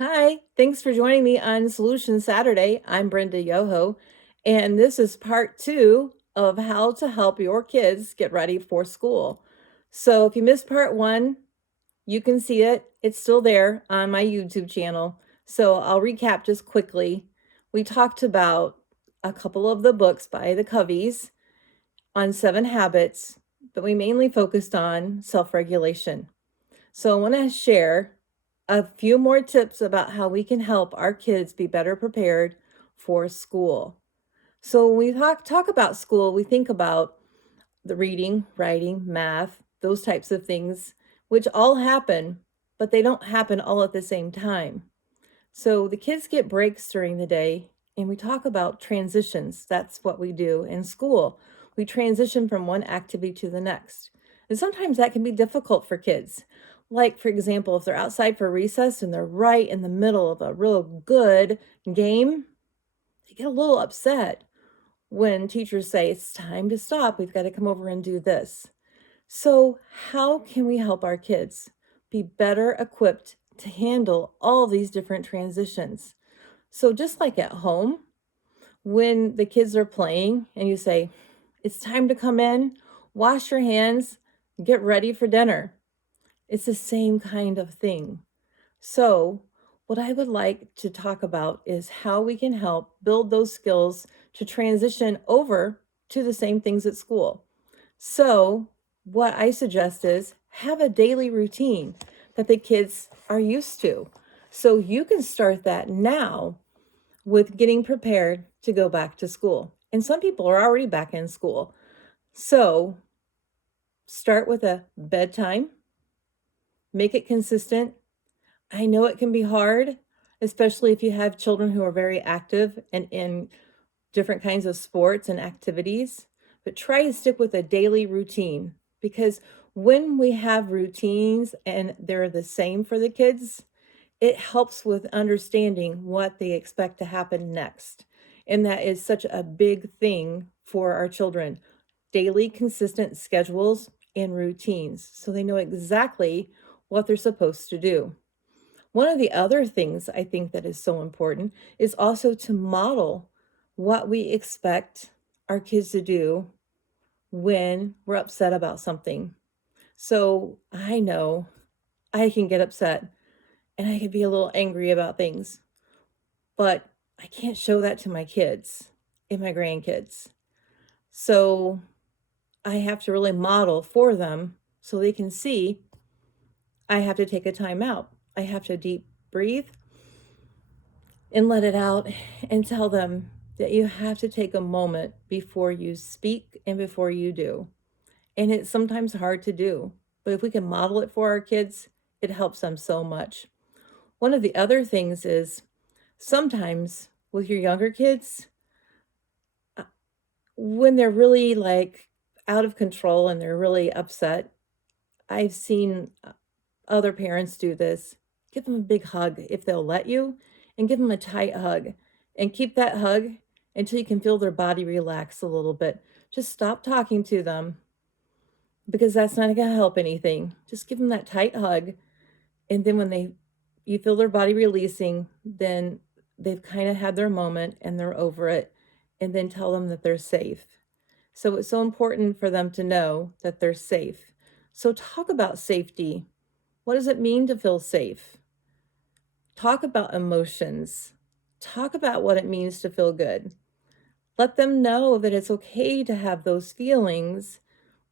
Hi, thanks for joining me on Solution Saturday. I'm Brenda Yoho, and this is part two of how to help your kids get ready for school. So, if you missed part one, you can see it. It's still there on my YouTube channel. So, I'll recap just quickly. We talked about a couple of the books by the Coveys on 7 habits, but we mainly focused on self regulation. So, I want to share a few more tips about how we can help our kids be better prepared for school. So when we talk about school, we think about the reading, writing, math, those types of things, which all happen, but they don't happen all at the same time. So the kids get breaks during the day, and we talk about transitions. That's what we do in school. We transition from one activity to the next. And sometimes that can be difficult for kids. Like, for example, if they're outside for recess and they're right in the middle of a real good game, they get a little upset when teachers say, it's time to stop. We've got to come over and do this. So, how can we help our kids be better equipped to handle all these different transitions? So, just like at home, when the kids are playing and you say, it's time to come in, wash your hands, get ready for dinner, it's the same kind of thing. So, what I would like to talk about is how we can help build those skills to transition over to the same things at school. So, what I suggest is have a daily routine that the kids are used to. So, you can start that now with getting prepared to go back to school. And some people are already back in school. So, start with a bedtime, make it consistent. I know it can be hard, especially if you have children who are very active and in different kinds of sports and activities, but try to stick with a daily routine because when we have routines and they're the same for the kids, it helps with understanding what they expect to happen next. And that is such a big thing for our children. Daily consistent schedules and routines so they know exactly what they're supposed to do. One of the other things I think that is so important is also to model what we expect our kids to do when we're upset about something. So I know I can get upset and I can be a little angry about things, but I can't show that to my kids and my grandkids. So I have to really model for them so they can see I have to take a time out. I have to deep breathe and let it out and tell them that you have to take a moment before you speak and before you do. And it's sometimes hard to do, but if we can model it for our kids, it helps them so much. One of the other things is sometimes with your younger kids, uh, when they're really like out of control and they're really upset, I've seen other parents do this. Give them a big hug if they'll let you, and give them a tight hug. And keep that hug until you can feel their body relax a little bit. Just stop talking to them because that's not going to help anything. Just give them that tight hug. And then when you feel their body releasing, then they've kind of had their moment and they're over it. And then tell them that they're safe. So it's so important for them to know that they're safe. So talk about safety. What does it mean to feel safe? Talk about emotions. Talk about what it means to feel good. Let them know that it's okay to have those feelings,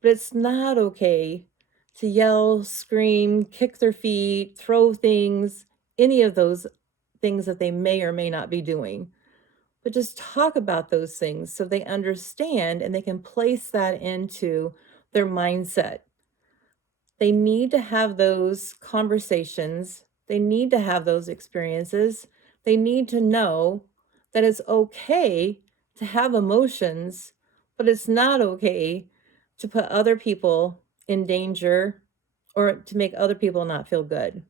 but it's not okay to yell, scream, kick their feet, throw things, any of those things that they may or may not be doing. But just talk about those things so they understand and they can place that into their mindset. They need to have those conversations. They need to have those experiences. They need to know that it's okay to have emotions, but it's not okay to put other people in danger or to make other people not feel good.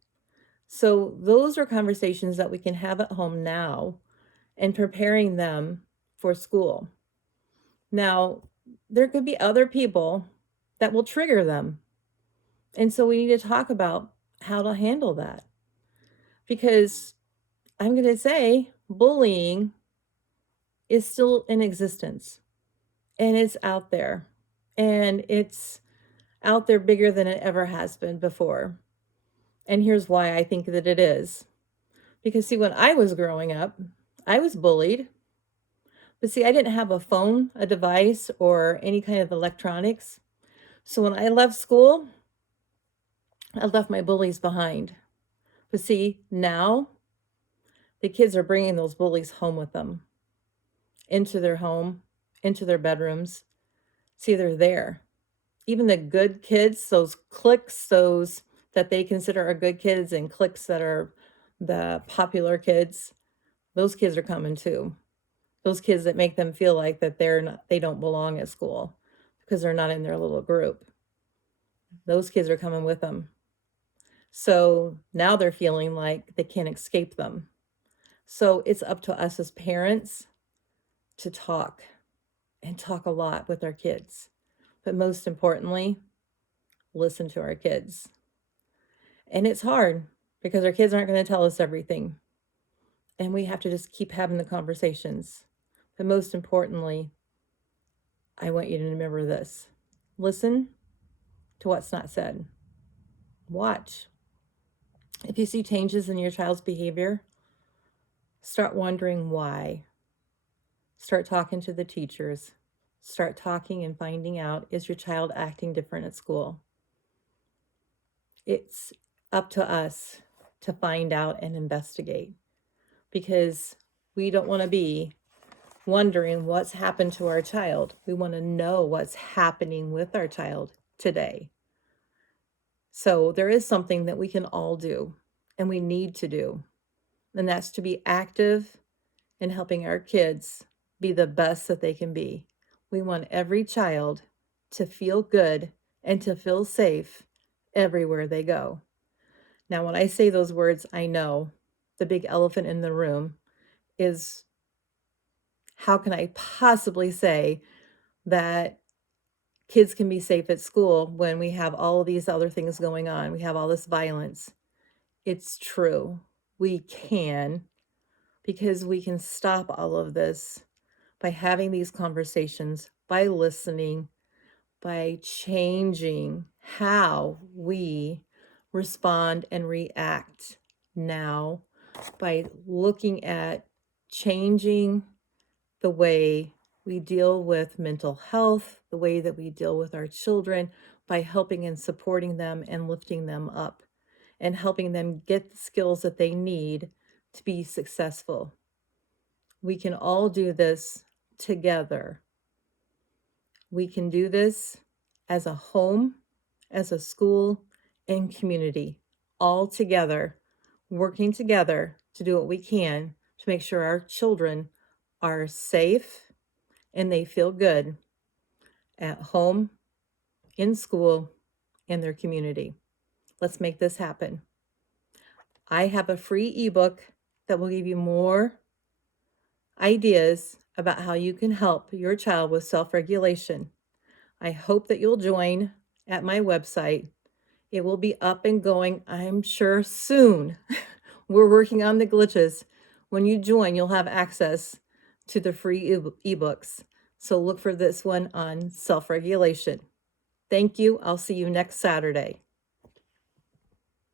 So, those are conversations that we can have at home now and preparing them for school. Now, there could be other people that will trigger them. And so we need to talk about how to handle that because I'm going to say bullying is still in existence, and it's out there, and it's out there bigger than it ever has been before. And here's why I think that it is. Because, see, when I was growing up, I was bullied. But see, I didn't have a phone, a device, or any kind of electronics. So when I left school, I left my bullies behind. But see, now the kids are bringing those bullies home with them, into their home, into their bedrooms. See, they're there. Even the good kids, those cliques, those that they consider are good kids, and cliques that are the popular kids, those kids are coming too. Those kids that make them feel like that they don't belong at school because they're not in their little group. Those kids are coming with them. So now they're feeling like they can't escape them. So it's up to us as parents to talk, and talk a lot with our kids. But most importantly, listen to our kids. And it's hard because our kids aren't going to tell us everything. And we have to just keep having the conversations. But most importantly, I want you to remember this. Listen to what's not said. Watch. If you see changes in your child's behavior, start wondering why. Start talking to the teachers. Start talking and finding out, is your child acting different at school? It's up to us to find out and investigate, because we don't want to be wondering what's happened to our child. We want to know what's happening with our child today. So there is something that we can all do, and we need to do, and that's to be active in helping our kids be the best that they can be. We want every child to feel good and to feel safe everywhere they go. Now, when I say those words, I know the big elephant in the room is, how can I possibly say that kids can be safe at school when we have all of these other things going on? We have all this violence. It's true. We can, because we can stop all of this by having these conversations, by listening, by changing how we respond and react now, by looking at changing the way we deal with mental health, the way that we deal with our children, by helping and supporting them and lifting them up and helping them get the skills that they need to be successful. We can all do this together. We can do this as a home, as a school, and community, all together, working together to do what we can to make sure our children are safe and they feel good at home, in school, in their community. Let's make this happen. I have a free ebook that will give you more ideas about how you can help your child with self-regulation. I hope that you'll join at my website. It will be up and going, I'm sure, soon. We're working on the glitches. When you join, you'll have access to the free ebooks. So look for this one on self-regulation. Thank you. I'll see you next Saturday.